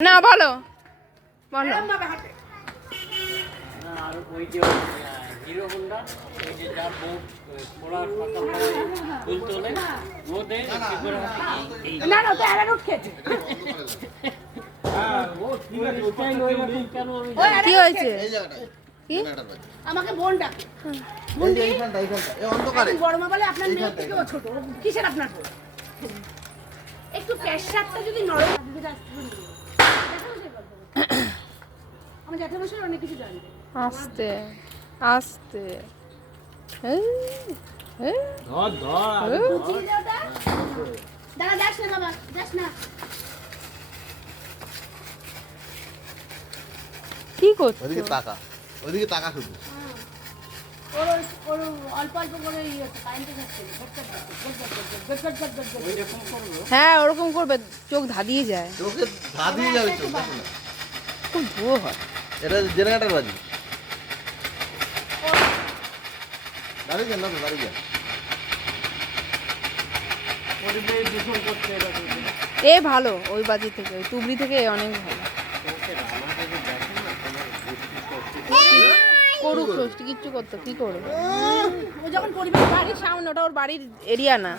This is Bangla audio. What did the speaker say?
না বলো বলো কি হয়েছে আমাকে বোন ডাকে বড় মা বলে আপনার মেয়ে থেকে ও ছোট কিসের আপনার বোন একটু প্রেশারটা যদি নরম আমার জ্যাঠামশাই অনেক কিছু জানবে আস্তে আস্তে দাদা যাস না বাবা যাস না কি করছো ওদিকে তাকা শুধু ওর ওর অল্প অল্প করে ইয়ে কারেন্টে যাচ্ছে হ্যাঁ ওরকম করবে চোখ ধাঁধিয়ে যায় চোখে ধাঁধিয়ে যাবে চোখ দেখো না। খুব ধুয়ো হয় এটা জেনারেটর বাজি দাঁড়িয়ে যান না তো দাঁড়িয়ে যান এ ভালো ওই বাজি থেকে ওই তুবড়ি থেকে এ অনেক ভালো করুক ষষ্ঠী কিচ্ছু করতো কি করবে ও যখন পরিবার বাড়ির সামনে ওটা ওর বাড়ির এরিয়া না